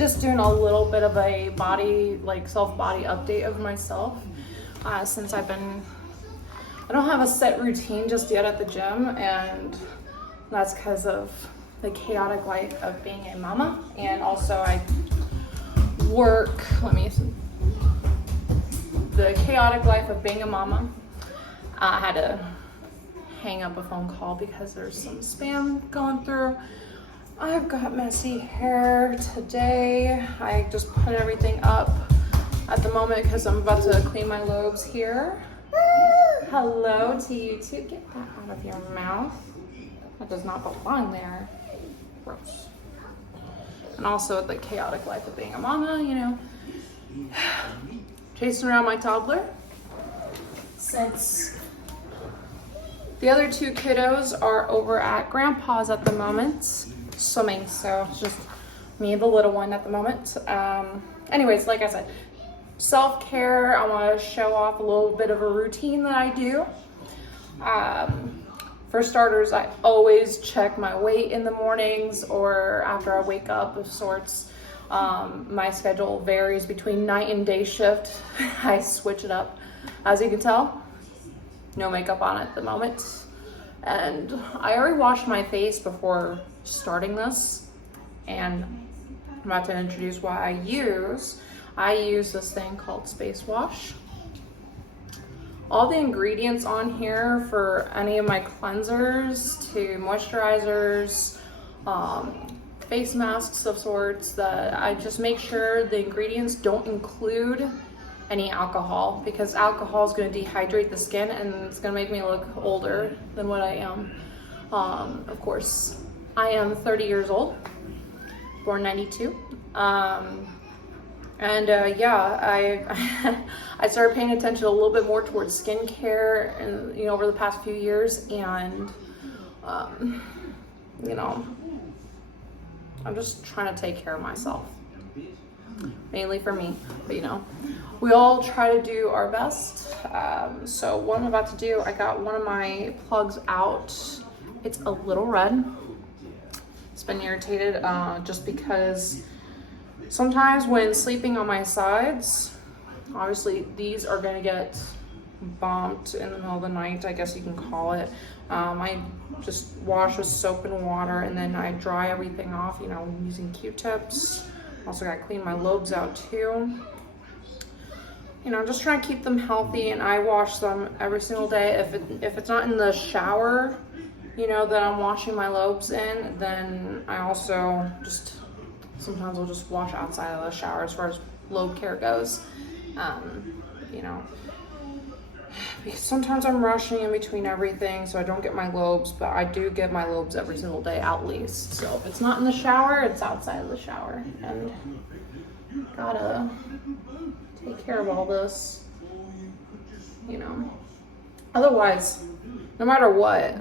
just doing a little bit of a body, like self-body update of myself. Since I don't have a set routine just yet at the gym, and that's because of the chaotic life of being a mama. And also I work, the chaotic life of being a mama. I had to hang up a phone call because there's some spam going through. I've got messy hair today. I just put everything up at the moment because I'm about to clean my lobes here. Hello to you too. Get that out of your mouth. That does not belong there. Gross. And also the chaotic life of being a mama, you know. Chasing around my toddler. Since the other two kiddos are over at grandpa's at the moment, swimming, so it's just me and the little one at the moment. Anyways, like I said, self-care, I want to show off a little bit of a routine that I do. For starters, I always check my weight in the mornings or after I wake up of sorts. My schedule varies between night and day shift. I switch it up. As you can tell, no makeup on at the moment. And I already washed my face before starting this. And I'm about to introduce what I use. I use this thing called Space Wash. All the ingredients on here for any of my cleansers to moisturizers, face masks of sorts, that I just make sure the ingredients don't include any alcohol, because alcohol is going to dehydrate the skin and it's going to make me look older than what I am. Of course, I am 30 years old, born 92. Yeah, I started paying attention a little bit more towards skincare, and you know, over the past few years, and you know, I'm just trying to take care of myself, mainly for me, but you know, we all try to do our best. So what I'm about to do, I got one of my plugs out. It's a little red. It's been irritated just because sometimes when sleeping on my sides, obviously these are going to get bumped in the middle of the night, I guess you can call it. I just wash with soap and water, and then I dry everything off, you know, using Q-tips. Also got to clean my lobes out too. You know, just trying to keep them healthy, and I wash them every single day. If it's not in the shower, you know, that I'm washing my lobes in, then I also just sometimes I'll just wash outside of the shower as far as lobe care goes. You know, because sometimes I'm rushing in between everything, so I don't get my lobes, but I do get my lobes every single day at least. So if it's not in the shower, it's outside of the shower, and gotta take care of all this, you know. Otherwise, no matter what,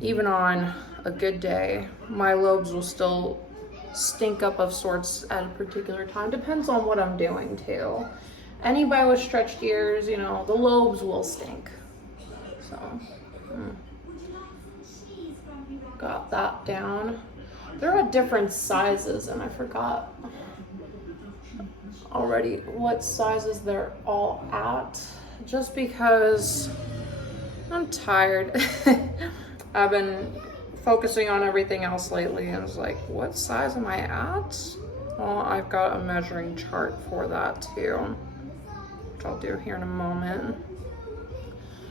even on a good day, my lobes will still stink up of sorts at a particular time. Depends on what I'm doing too. Anybody with stretched ears, you know, the lobes will stink. So, got that down. They're at different sizes, and I forgot already what sizes they're all at, just because I'm tired. I've been focusing on everything else lately, and it's like, what size am I at? Well, I've got a measuring chart for that too, which I'll do here in a moment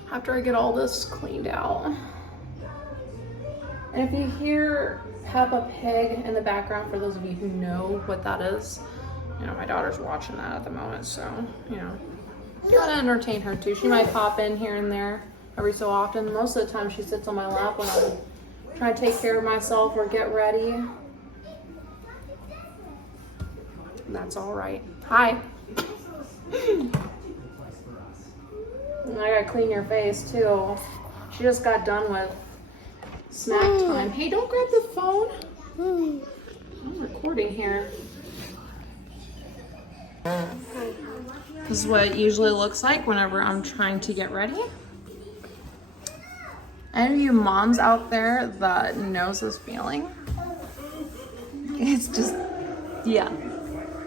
after I get all this cleaned out. And if you hear Peppa Pig in the background, for those of you who know what that is, you know, my daughter's watching that at the moment, so, you know, gotta entertain her too. She might pop in here and there every so often. Most of the time she sits on my lap when I'm trying to take care of myself or get ready. And that's all right. Hi. And I gotta clean your face too. She just got done with snack time. Hey, don't grab the phone. I'm recording here. This is what it usually looks like whenever I'm trying to get ready. Any of you moms out there that knows this feeling? It's just, yeah.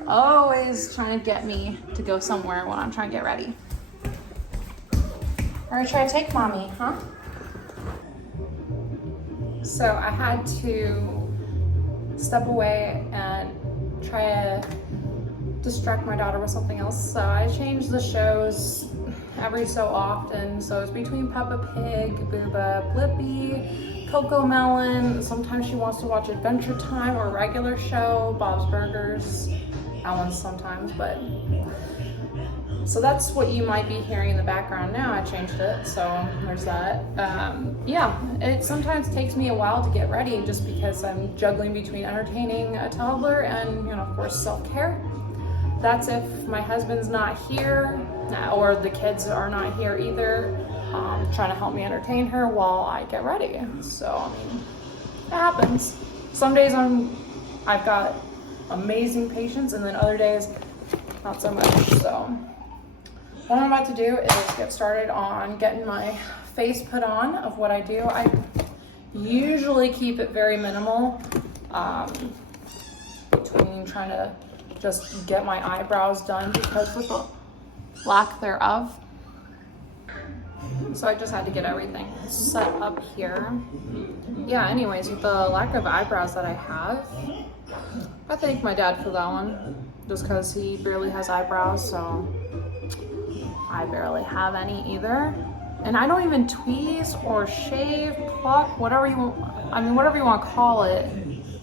Always trying to get me to go somewhere when I'm trying to get ready. Or try to take mommy, huh? So I had to step away and try to distract my daughter with something else. So I changed the shows every so often. So it's between Peppa Pig, Booba, Blippi, Coco Melon. Sometimes she wants to watch Adventure Time or a regular show, Bob's Burgers. That one's sometimes, but so that's what you might be hearing in the background now. I changed it, so there's that. Yeah, it sometimes takes me a while to get ready just because I'm juggling between entertaining a toddler and, of course, self-care. That's if my husband's not here or the kids are not here either, trying to help me entertain her while I get ready. So, it happens. Some days I've got amazing patience, and then other days not so much. So what I'm about to do is get started on getting my face put on of what I do. I usually keep it very minimal, between trying to just get my eyebrows done because with the lack thereof. So I just had to get everything set up here. Yeah, anyways, with the lack of eyebrows that I have, I thank my dad for that one, just because he barely has eyebrows, so I barely have any either. And I don't even tweeze or shave, pluck, whatever you want to call it.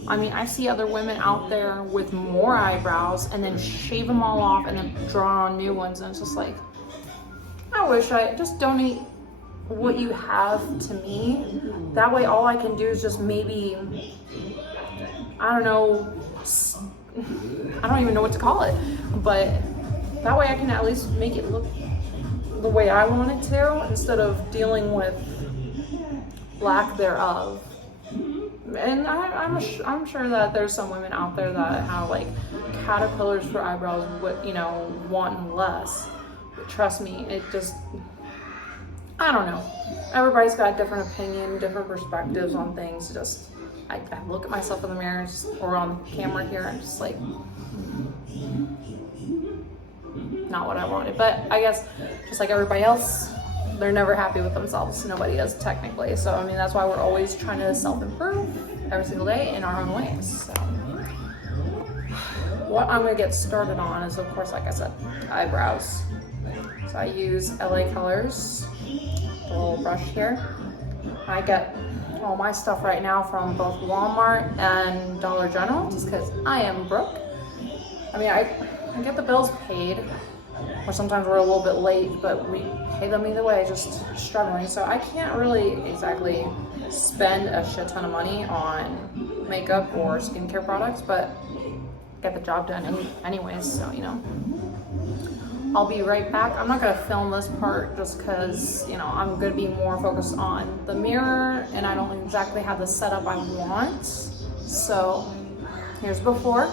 I mean, I see other women out there with more eyebrows and then shave them all off and then draw on new ones, and it's just like, I wish I just donate what you have to me. That way all I can do is just maybe, I don't know, I don't even know what to call it, but that way I can at least make it look the way I want it to instead of dealing with lack thereof. And I'm sure that there's some women out there that have like caterpillars for eyebrows, wanting less. But trust me, it just, I don't know. Everybody's got a different opinion, different perspectives on things. Just, I look at myself in the mirror or on the camera here and just like, not what I wanted. But I guess just like everybody else, they're never happy with themselves. Nobody is technically. So, I mean, that's why we're always trying to self-improve every single day in our own ways. So what I'm gonna get started on is, of course, like I said, eyebrows. So I use LA Colors, a little brush here. I get all my stuff right now from both Walmart and Dollar General, just because I am broke. I mean, I get the bills paid, or sometimes we're a little bit late, but we pay them either way, just struggling. So I can't really exactly spend a shit ton of money on makeup or skincare products, but get the job done anyways, so I'll be right back. I'm not gonna film this part just because, I'm gonna be more focused on the mirror and I don't exactly have the setup I want. So here's before.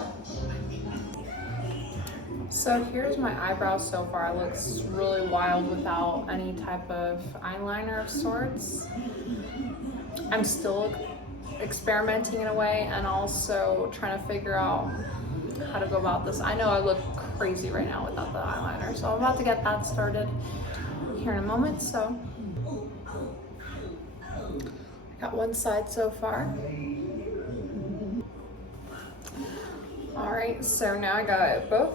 So here's my eyebrows so far. It looks really wild without any type of eyeliner of sorts. I'm still experimenting in a way and also trying to figure out how to go about this. I know I look crazy right now without the eyeliner, so I'm about to get that started here in a moment. So got one side so far. All right, so now I got both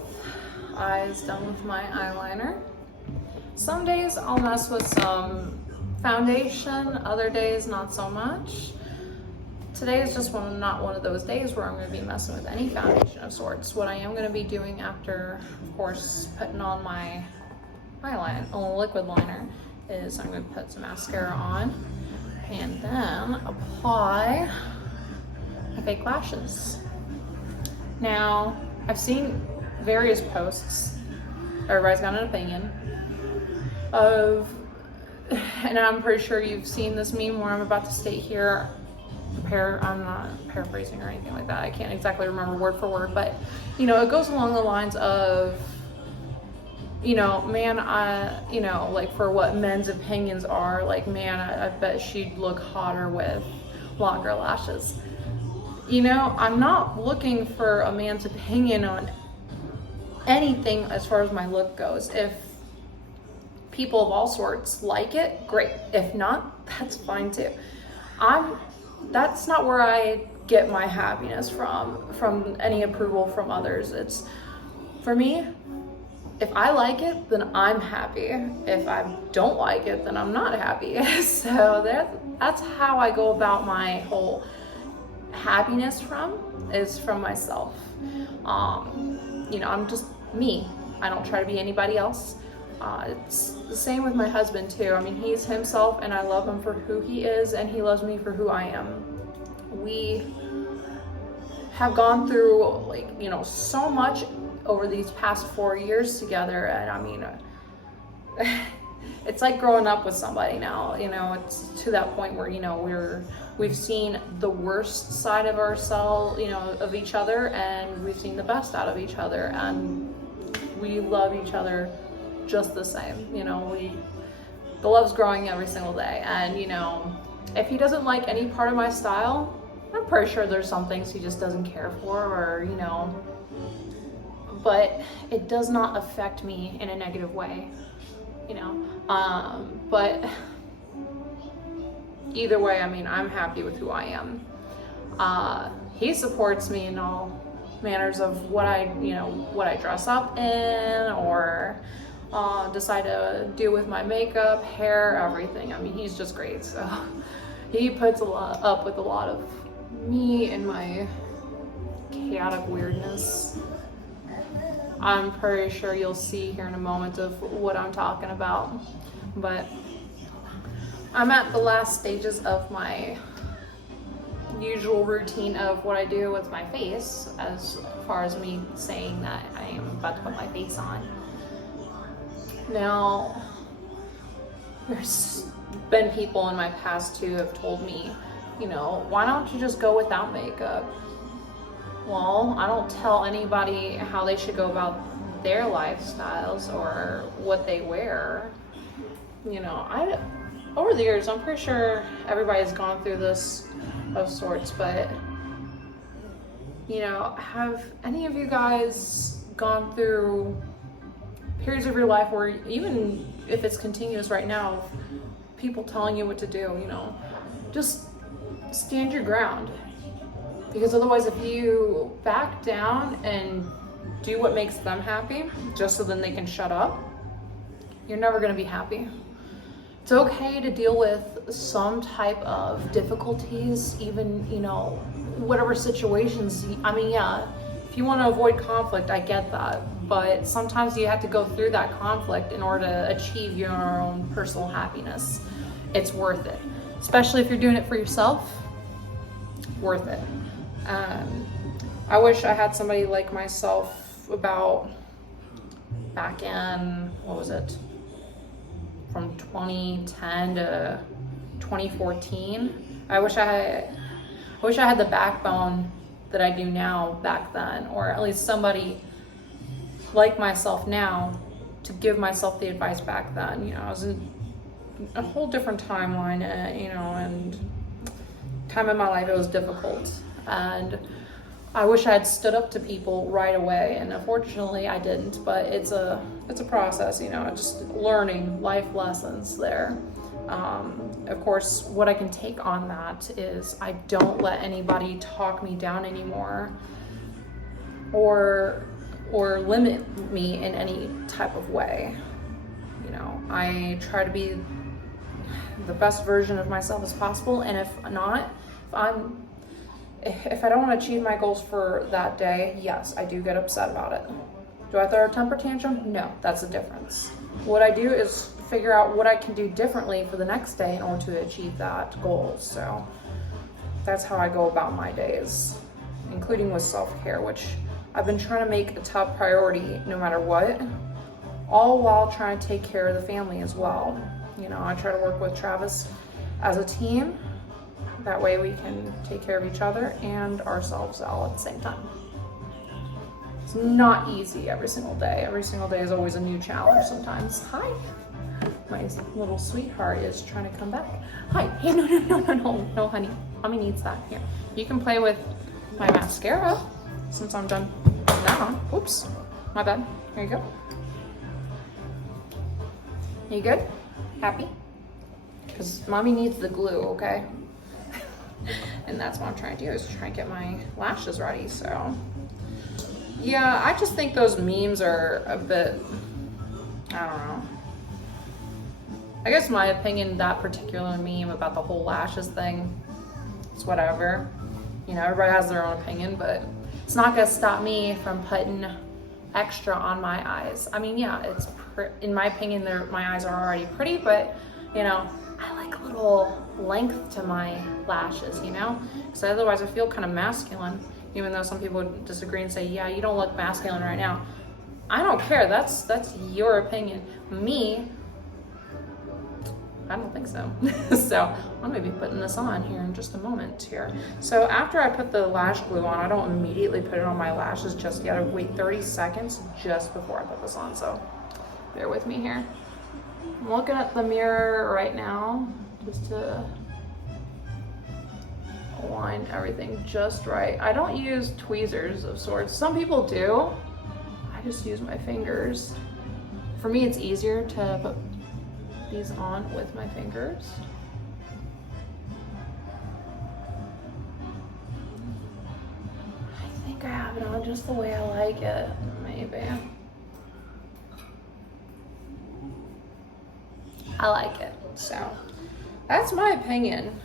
eyes done with my eyeliner. Some days I'll mess with some foundation, other days not so much. Today is just not one of those days where I'm going to be messing with any foundation of sorts. What I am going to be doing after, of course, putting on my eyeliner, liquid liner, is I'm going to put some mascara on and then apply my fake lashes. Now, I've seen various posts, everybody's got an opinion of, and I'm pretty sure you've seen this meme where I'm about to state here, I'm not paraphrasing or anything like that, I can't exactly remember word for word, but it goes along the lines of, man, like for what men's opinions are, like, man, I bet she'd look hotter with longer lashes. I'm not looking for a man's opinion on anything as far as my look goes. If people of all sorts like it, great. If not, that's fine too. That's not where I get my happiness from any approval from others. It's, for me, if I like it, then I'm happy. If I don't like it, then I'm not happy. So that's how I go about my whole happiness is from myself. I'm just me. I don't try to be anybody else. It's the same with my husband too. I mean, he's himself and I love him for who he is, and he loves me for who I am. We have gone through so much over these past 4 years together, and I mean, it's like growing up with somebody now. It's to that point where we've seen the worst side of ourselves, of each other, and we've seen the best out of each other, and we love each other just the same. The love's growing every single day, and if he doesn't like any part of my style, I'm pretty sure there's some things he just doesn't care for, or but it does not affect me in a negative way, but either way, I mean, I'm happy with who I am. He supports me in all manners of what I dress up in, or decide to do with my makeup, hair, everything. I mean, he's just great. So he puts up with a lot of me and my chaotic weirdness. I'm pretty sure you'll see here in a moment of what I'm talking about. But I'm at the last stages of my usual routine of what I do with my face, as far as me saying that I am about to put my face on. Now, there's been people in my past who have told me, why don't you just go without makeup? Well, I don't tell anybody how they should go about their lifestyles or what they wear. Over the years, I'm pretty sure everybody's gone through this of sorts, but have any of you guys gone through periods of your life where, even if it's continuous right now, people telling you what to do, just stand your ground? Because otherwise, if you back down and do what makes them happy just so then they can shut up, you're never going to be happy. It's okay to deal with some type of difficulties, even, whatever situations. I mean, yeah, if you want to avoid conflict, I get that. But sometimes you have to go through that conflict in order to achieve your own personal happiness. It's worth it. Especially if you're doing it for yourself, worth it. I wish I had somebody like myself about back in, what was it? From 2010 to 2014. I wish I had the backbone that I do now back then, or at least somebody like myself now to give myself the advice back then. I was in a whole different timeline, and time in my life it was difficult, and I wish I had stood up to people right away, and unfortunately I didn't. But it's a process, just learning life lessons there. Of course, what I can take on that is I don't let anybody talk me down anymore, or limit me in any type of way. I try to be the best version of myself as possible, and if I don't want to achieve my goals for that day, yes, I do get upset about it. Do I throw a temper tantrum? No, that's the difference. What I do is figure out what I can do differently for the next day in order to achieve that goal. So that's how I go about my days, including with self-care, which I've been trying to make a top priority no matter what, all while trying to take care of the family as well. I try to work with Travis as a team. That way we can take care of each other and ourselves all at the same time. It's not easy every single day. Every single day is always a new challenge sometimes. Hi. My little sweetheart is trying to come back. Hi. Hey, no, honey. Mommy needs that. Here. You can play with my mascara since I'm done now. Oops. My bad. Here you go. You good? Happy? Because mommy needs the glue, okay? And that's what I'm trying to do, is try and get my lashes ready, so. Yeah, I just think those memes are a bit, I don't know. I guess my opinion, that particular meme about the whole lashes thing, it's whatever. You know, everybody has their own opinion, but it's not gonna stop me from putting extra on my eyes. I mean, yeah, it's in my opinion, my eyes are already pretty, but you know, I like a little length to my lashes, you know? Because otherwise I feel kind of masculine, even though some people would disagree and say, yeah, you don't look masculine right now. I don't care, that's your opinion. Me, I don't think so. So I'm gonna be putting this on here in just a moment here. So after I put the lash glue on, I don't immediately put it on my lashes just yet. I wait 30 seconds just before I put this on, so bear with me here. I'm looking at the mirror right now just to align everything just right. I don't use tweezers of sorts. Some people do. I just use my fingers. For me, it's easier to put these on with my fingers. I think I have it on just the way I like it, maybe. I like it, so that's my opinion.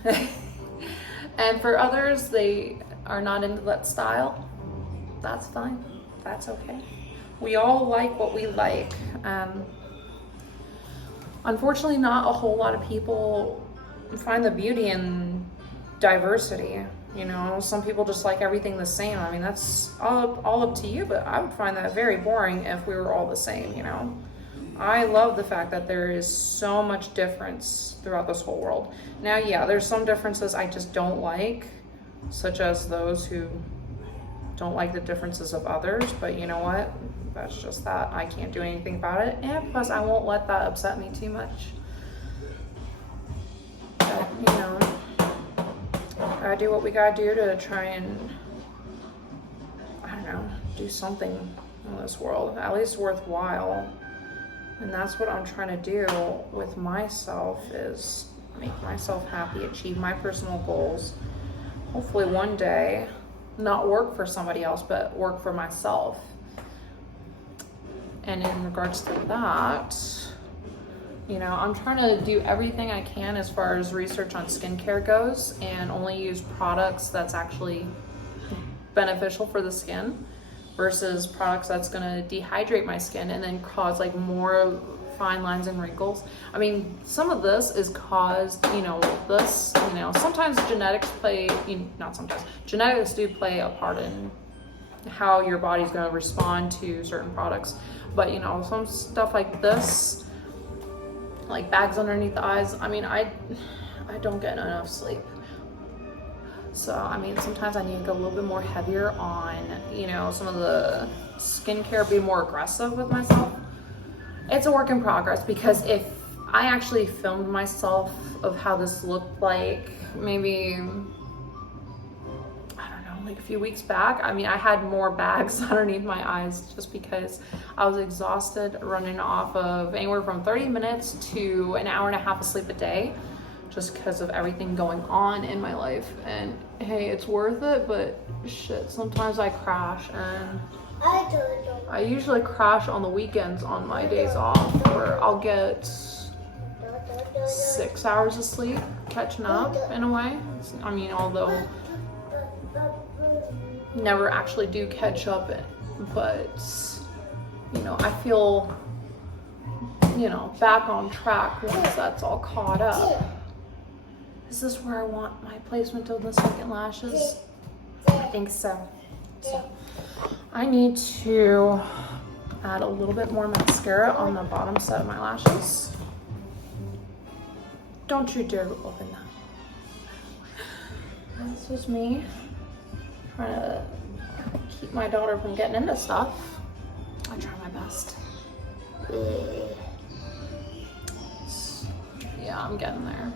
And for others, they are not into that style. That's fine, that's okay. We all like what we like. Unfortunately, not a whole lot of people find the beauty in diversity. You know, some people just like everything the same. I mean, that's all up to you, but I would find that very boring if we were all the same, you know? I love the fact that there is so much difference throughout this whole world. Now, yeah, there's some differences I just don't like, such as those who don't like the differences of others, but you know what? That's just that. I can't do anything about it, and plus I won't let that upset me too much. But, you know, gotta do what we gotta do to try and, I don't know, do something in this world, at least worthwhile. And that's what I'm trying to do with myself, is make myself happy, achieve my personal goals. Hopefully one day, not work for somebody else, but work for myself. And in regards to that, you know, I'm trying to do everything I can as far as research on skincare goes, and only use products that's actually beneficial for the skin versus products that's gonna dehydrate my skin and then cause like more fine lines and wrinkles. I mean, some of this is caused, you know, sometimes genetics genetics do play a part in how your body's gonna respond to certain products. But you know, some stuff like this, like bags underneath the eyes, I mean, I don't get enough sleep. So, I mean, sometimes I need to go a little bit more heavier on, you know, some of the skincare, be more aggressive with myself. It's a work in progress, because if I actually filmed myself of how this looked like maybe, I don't know, like a few weeks back, I mean, I had more bags underneath my eyes just because I was exhausted, running off of anywhere from 30 minutes to an hour and a half of sleep a day, just because of everything going on in my life. And hey, it's worth it, but shit, sometimes I crash, and I usually crash on the weekends on my days off, where I'll get 6 hours of sleep, catching up in a way. I mean, although never actually do catch up, but you know, I feel, you know, back on track once that's all caught up. Is this where I want my placement of the second lashes? I think so. So I need to add a little bit more mascara on the bottom set of my lashes. Don't you dare open that. This is me trying to keep my daughter from getting into stuff. I try my best. Yeah, I'm getting there.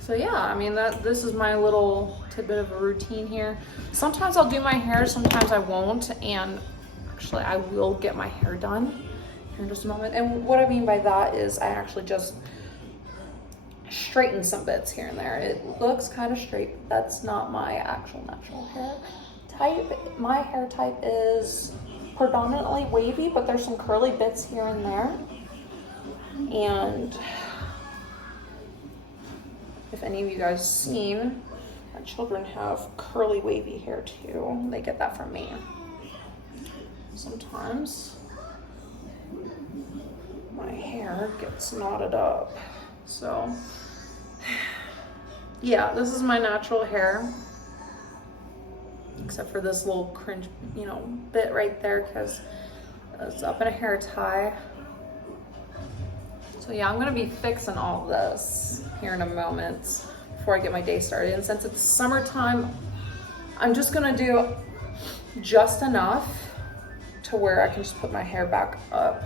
So So yeah, I mean, this is my little tidbit of a routine here. Sometimes I'll do my hair, sometimes I won't, and actually I will get my hair done here in just a moment. And what I mean by that is I actually just straighten some bits here and there. It looks kind of straight, but that's not my actual natural hair type. My hair type is predominantly wavy, but there's some curly bits here and there. And if any of you guys seen, my children have curly wavy hair too. They get that from me. Sometimes my hair gets knotted up. So yeah, this is my natural hair, except for this little cringe, you know, bit right there because it's up in a hair tie. So yeah, I'm gonna be fixing all this here in a moment before I get my day started. And since it's summertime, I'm just gonna do just enough to where I can just put my hair back up.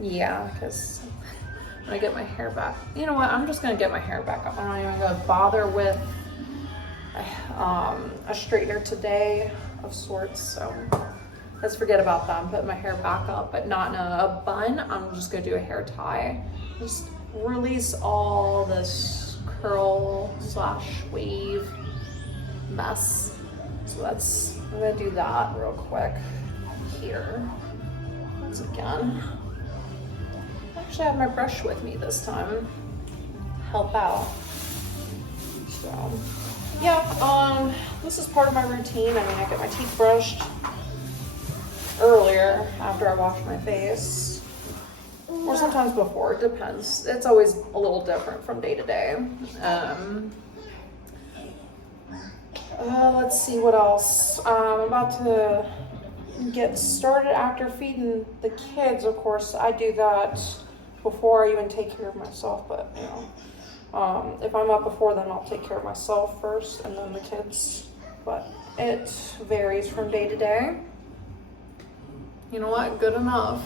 Yeah, because when I get my hair back, you know what, I'm just gonna get my hair back up. I'm not even gonna bother with a straightener today of sorts, so let's forget about that. I'm putting my hair back up, but not in a bun. I'm just gonna do a hair tie. Just release all this curl / wave mess. So I'm gonna do that real quick here. Once again, I actually have my brush with me this time. Help out. So yeah, this is part of my routine. I mean, I get my teeth brushed earlier after I wash my face, or sometimes before, it depends. It's always a little different from day to day. Let's see what else. I'm about to get started after feeding the kids. Of course, I do that before I even take care of myself, but you know, if I'm up before then, I'll take care of myself first and then the kids, but it varies from day to day. You know what, good enough.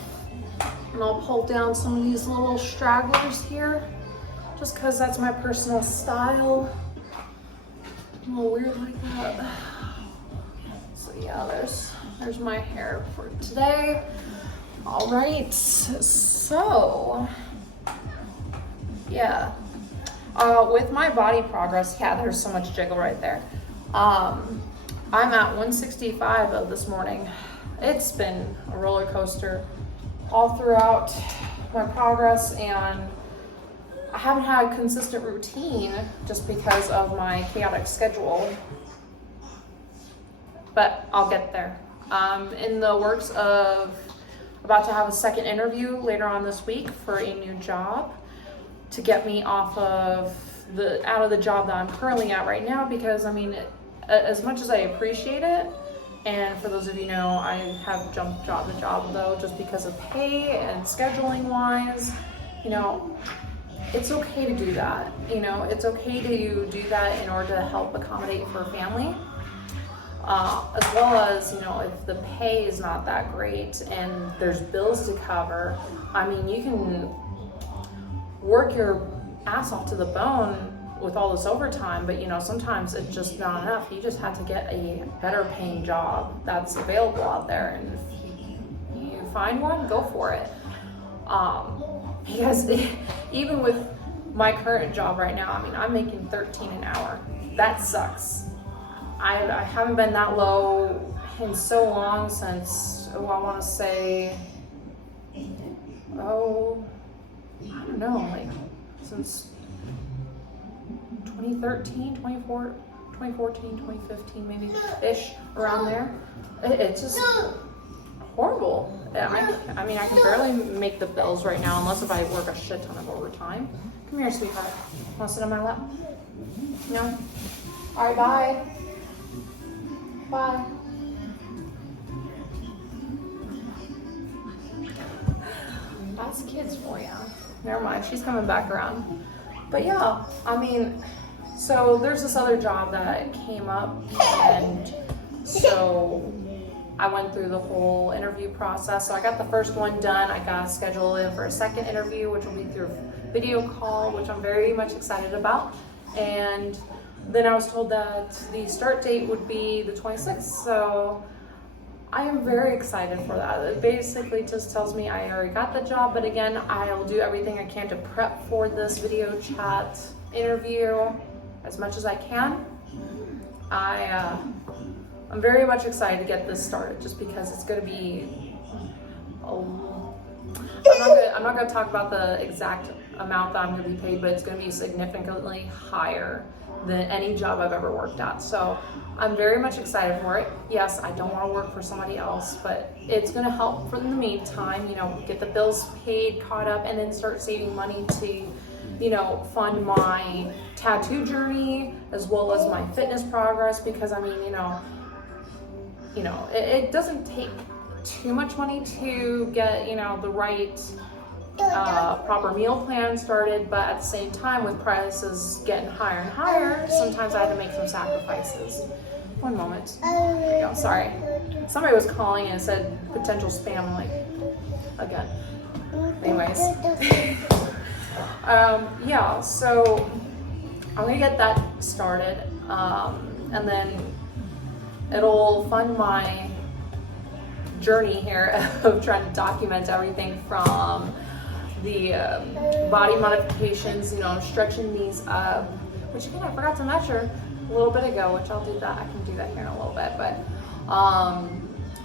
And I'll pull down some of these little stragglers here, just because that's my personal style. I'm a little weird like that. So yeah, there's my hair for today. All right, so yeah, with my body progress, yeah, there's so much jiggle right there. I'm at 165 of this morning. It's been a roller coaster all throughout my progress, and I haven't had a consistent routine just because of my chaotic schedule, but I'll get there. In the works of about to have a second interview later on this week for a new job to get me out of the job that I'm currently at right now, because I mean, as much as I appreciate it, and for those of you know, I have jumped job to job though, just because of pay and scheduling wise, you know, it's okay to do that. You know, it's okay to do that in order to help accommodate for a family. As well as, you know, if the pay is not that great and there's bills to cover, I mean, you can work your ass off to the bone with all this overtime, but you know, sometimes it's just not enough. You just have to get a better paying job that's available out there, and if you find one, go for it. Because even with my current job right now, I mean, I'm making $13 an hour. That sucks. I haven't been that low in so long since, I want to say, I don't know, like since 2013, 2014, 2015 maybe ish, around there. It's just horrible. I mean, I can barely make the bills right now unless if I work a shit ton of overtime. Come here, sweetheart. Want to sit on my lap? No? All right, bye. Bye. That's kids for you. Never mind, she's coming back around. But yeah, I mean, so there's this other job that came up, and so I went through the whole interview process. So I got the first one done. I got scheduled in for a second interview, which will be through video call, which I'm very much excited about. And then I was told that the start date would be the 26th, so I am very excited for that. It basically just tells me I already got the job, but again, I'll do everything I can to prep for this video chat interview as much as I can. I'm very much excited to get this started, just because it's going to be, I'm not going to talk about the exact amount that I'm going to be paid, but it's going to be significantly higher than any job I've ever worked at. So I'm very much excited for it. Yes, I don't want to work for somebody else, but it's going to help for in the meantime, you know, get the bills paid, caught up, and then start saving money to, you know, fund my tattoo journey as well as my fitness progress, because I mean, it doesn't take too much money to get, you know, the right proper meal plan started, but at the same time, with prices getting higher and higher, sometimes I had to make some sacrifices. One moment. There we go. Sorry. Somebody was calling and said potential spam. I'm like, again. Anyways. Yeah, so I'm gonna get that started, and then it'll fund my journey here of trying to document everything from the body modifications, you know, stretching these up, which again, I forgot to measure a little bit ago, which I'll do that. I can do that here in a little bit, but,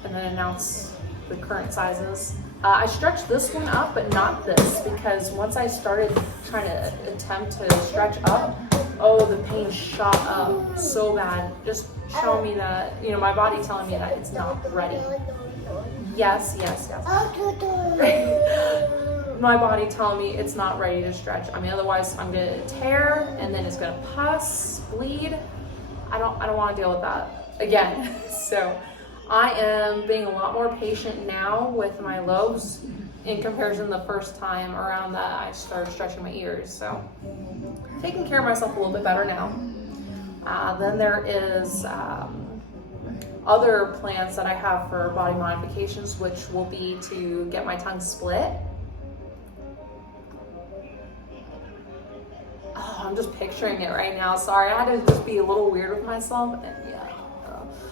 and then announce the current sizes. I stretched this one up, but not this, because once I started trying to attempt to stretch up, oh, the pain shot up so bad, just showing me that, you know, my body telling me that it's not ready. Yes. My body telling me it's not ready to stretch. I mean, otherwise I'm gonna tear, and then it's gonna pus, bleed. I don't want to deal with that again. So I am being a lot more patient now with my lobes in comparison to the first time around that I started stretching my ears. So taking care of myself a little bit better now. Then there is other plans that I have for body modifications, which will be to get my tongue split. Oh, I'm just picturing it right now. Sorry, I had to just be a little weird with myself. And yeah.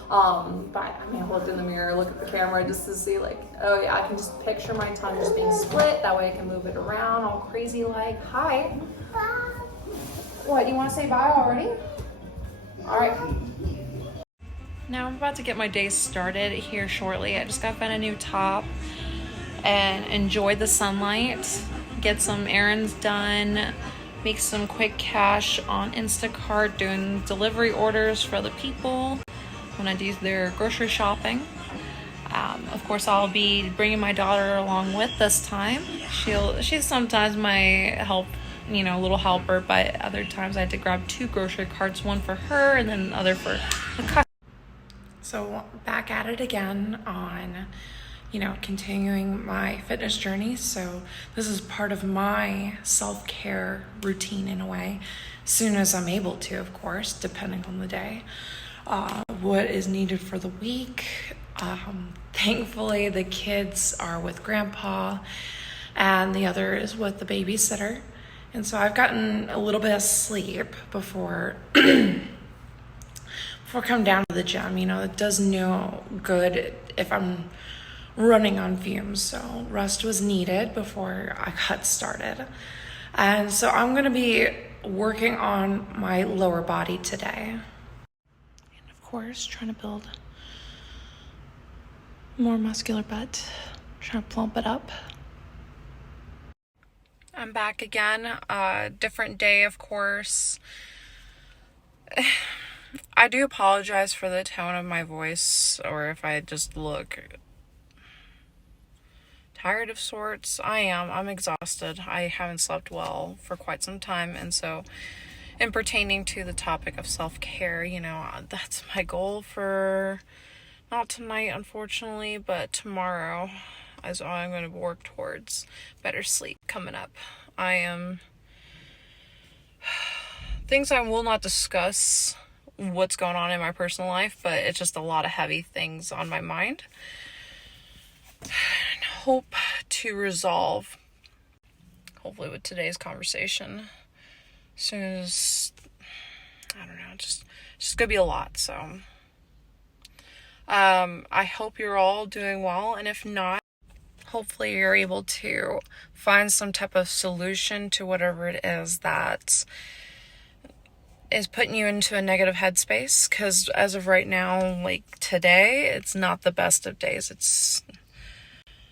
But I mean, I looked in the mirror, look at the camera just to see, like, oh yeah, I can just picture my tongue just being split. That way I can move it around all crazy like. Hi. What, you want to say bye already? All right. Now I'm about to get my day started here shortly. I just got to find a new top and enjoy the sunlight, get some errands done, make some quick cash on Instacart, doing delivery orders for other people when I do their grocery shopping. Of course, I'll be bringing my daughter along with this time. She's sometimes my little helper, but other times I had to grab 2 grocery carts, one for her and then the other for the customer. So back at it again on, continuing my fitness journey. So this is part of my self-care routine in a way, as soon as I'm able to, of course, depending on the day. What is needed for the week. Thankfully, the kids are with grandpa and the other is with the babysitter. And so I've gotten a little bit of sleep before coming down to the gym. It does no good if I'm running on fumes. So rest was needed before I got started. And so I'm going to be working on my lower body today. And of course, trying to build more muscular butt, trying to plump it up. I'm back again, different day, of course. I do apologize for the tone of my voice, or if I just look tired of sorts. I'm exhausted. I haven't slept well for quite some time, and so in pertaining to the topic of self-care, that's my goal for, not tonight, unfortunately, but tomorrow is all I'm going to work towards. Better sleep coming up. Things I will not discuss what's going on in my personal life, but it's just a lot of heavy things on my mind. And hope to resolve hopefully with today's conversation. As soon as, I don't know, just gonna be a lot. So I hope you're all doing well, and if not, hopefully you're able to find some type of solution to whatever it is that is putting you into a negative headspace, because as of right now, like today, it's not the best of days. It's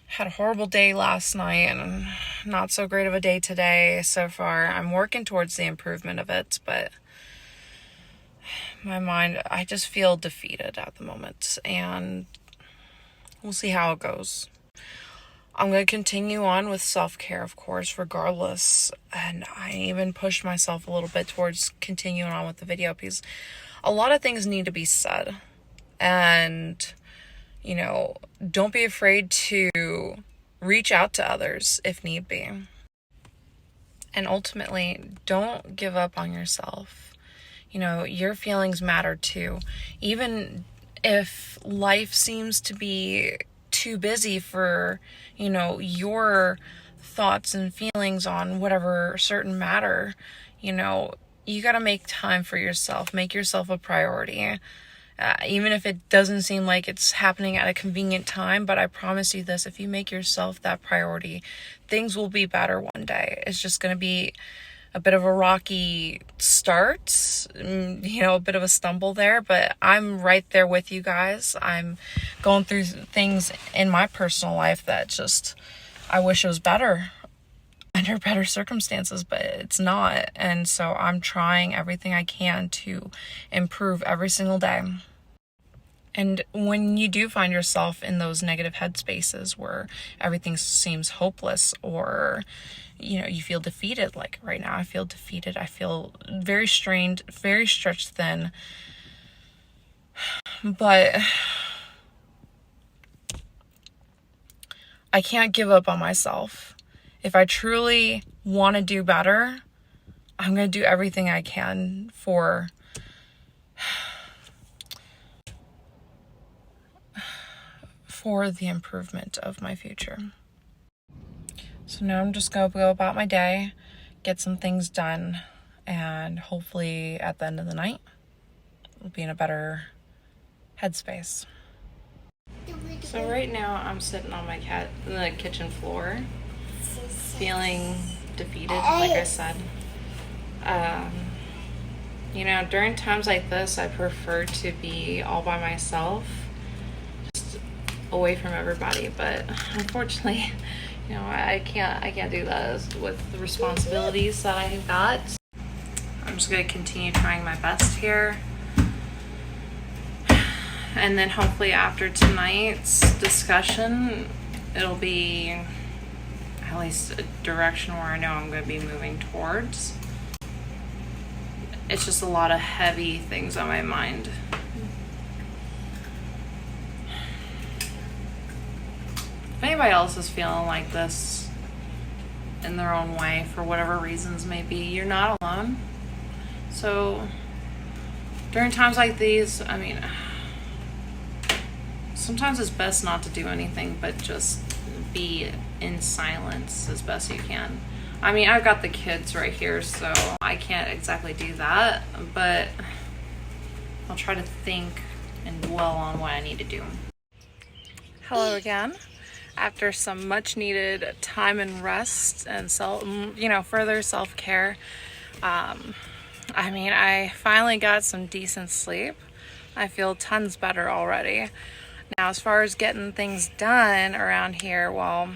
had a horrible day last night and not so great of a day today so far. I'm working towards the improvement of it, but my mind, I just feel defeated at the moment, and we'll see how it goes. I'm going to continue on with self-care, of course, regardless. And I even pushed myself a little bit towards continuing on with the video because a lot of things need to be said. And, you know, don't be afraid to reach out to others if need be. And ultimately, don't give up on yourself. You know, your feelings matter too. Even if life seems to be too busy for, you know, your thoughts and feelings on whatever certain matter, you know, you got to make time for yourself. Make yourself a priority. Even if it doesn't seem like it's happening at a convenient time, but I promise you this, if you make yourself that priority, things will be better one day. It's just going to be a bit of a rocky start, you know, a bit of a stumble there, but I'm right there with you guys. I'm going through things in my personal life that just, I wish it was better under better circumstances, but it's not. And so I'm trying everything I can to improve every single day. And when you do find yourself in those negative headspaces where everything seems hopeless, or you know, you feel defeated, like right now I feel defeated, I feel very strained, very stretched thin, but I can't give up on myself. If I truly want to do better, I'm going to do everything I can for the improvement of my future. So now I'm just going to go about my day, get some things done, and hopefully at the end of the night, we'll be in a better headspace. So right now I'm sitting on my the kitchen floor, feeling defeated, like I said. You know, during times like this, I prefer to be all by myself, just away from everybody, but unfortunately, you know, I can't do that with the responsibilities that I have got. I'm just going to continue trying my best here. And then hopefully after tonight's discussion, it'll be at least a direction where I know I'm going to be moving towards. It's just a lot of heavy things on my mind. If anybody else is feeling like this in their own way, for whatever reasons may be, you're not alone. So during times like these, I mean, sometimes it's best not to do anything, but just be in silence as best you can. I mean, I've got the kids right here, so I can't exactly do that, but I'll try to think and dwell on what I need to do. Hello again. After some much needed time and rest and further self-care, I mean, I finally got some decent sleep. I feel tons better already. Now, as far as getting things done around here, well,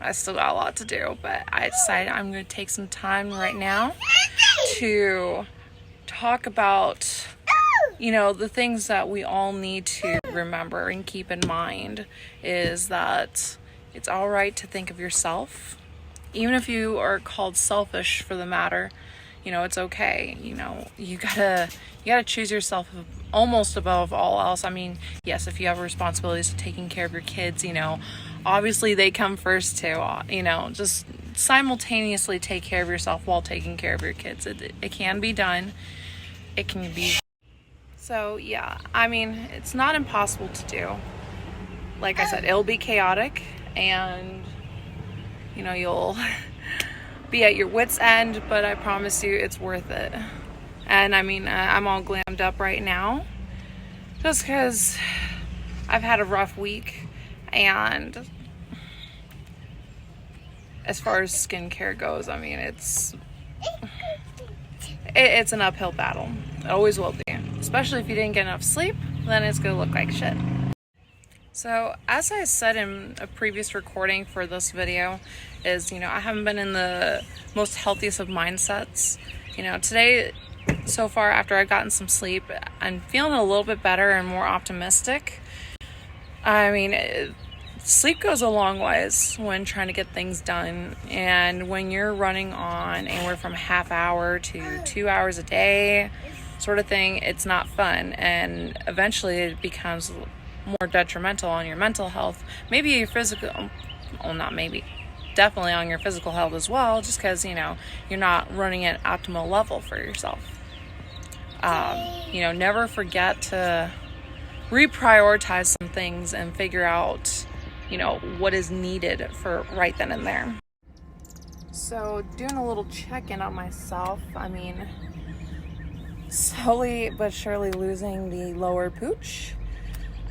I still got a lot to do, but I decided I'm going to take some time right now to talk about, you know, the things that we all need to remember and keep in mind is that it's all right to think of yourself. Even if you are called selfish for the matter, you know, it's okay. You know, you gotta choose yourself almost above all else. I mean, yes, if you have responsibilities of taking care of your kids, you know, obviously they come first too. You know, just simultaneously take care of yourself while taking care of your kids. It can be done. It can be. So yeah, I mean, it's not impossible to do. Like I said, it'll be chaotic, and you know, you'll be at your wit's end, but I promise you it's worth it. And I mean, I'm all glammed up right now just because I've had a rough week, and as far as skincare goes, I mean, it's an uphill battle. It always will be. Especially if you didn't get enough sleep, then it's gonna look like shit. So, as I said in a previous recording for this video, is, you know, I haven't been in the most healthiest of mindsets. You know, today, so far, after I've gotten some sleep, I'm feeling a little bit better and more optimistic. I mean, sleep goes a long ways when trying to get things done, and when you're running on anywhere from a half hour to 2 hours a day sort of thing, it's not fun, and eventually it becomes more detrimental on your mental health, maybe your physical, well, not maybe, definitely on your physical health as well, just because, you know, you're not running at optimal level for yourself. You know, never forget to reprioritize some things and figure out, you know, what is needed for right then and there. So, doing a little check-in on myself, I mean, slowly but surely losing the lower pooch,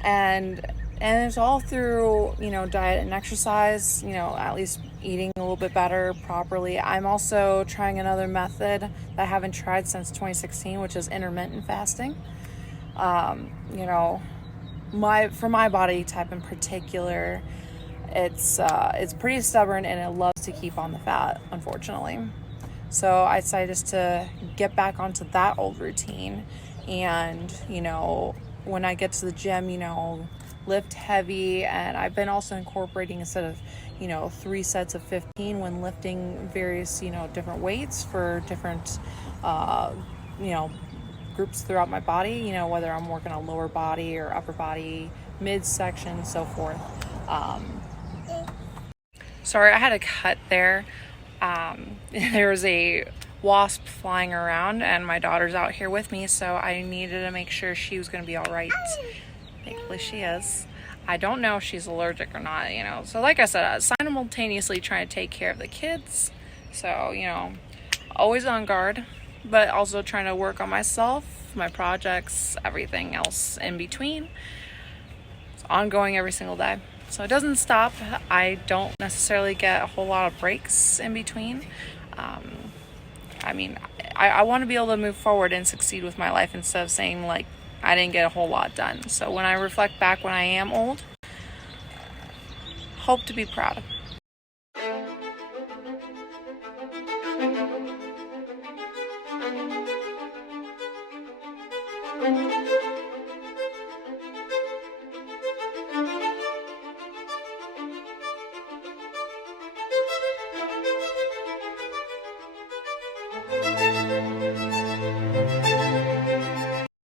and it's all through, you know, diet and exercise, you know, at least eating a little bit better properly. I'm also trying another method that I haven't tried since 2016, which is intermittent fasting. You know, for my body type in particular, it's pretty stubborn, and it loves to keep on the fat, unfortunately. So I decided just to get back onto that old routine, and, you know, when I get to the gym, you know, lift heavy. And I've been also incorporating, instead of, you know, 3 sets of 15 when lifting various, you know, different weights for different, you know, groups throughout my body, you know, whether I'm working on lower body or upper body, midsection, so forth. Sorry, I had a cut there. There was a wasp flying around, and my daughter's out here with me, so I needed to make sure she was going to be all right. Thankfully she is. I don't know if she's allergic or not, you know. So like I said, I was simultaneously trying to take care of the kids, so, you know, always on guard, but also trying to work on myself, my projects, everything else in between. It's ongoing every single day, so it doesn't stop. I don't necessarily get a whole lot of breaks in between. I mean, I want to be able to move forward and succeed with my life, instead of saying, like, I didn't get a whole lot done. So when I reflect back when I am old, hope to be proud.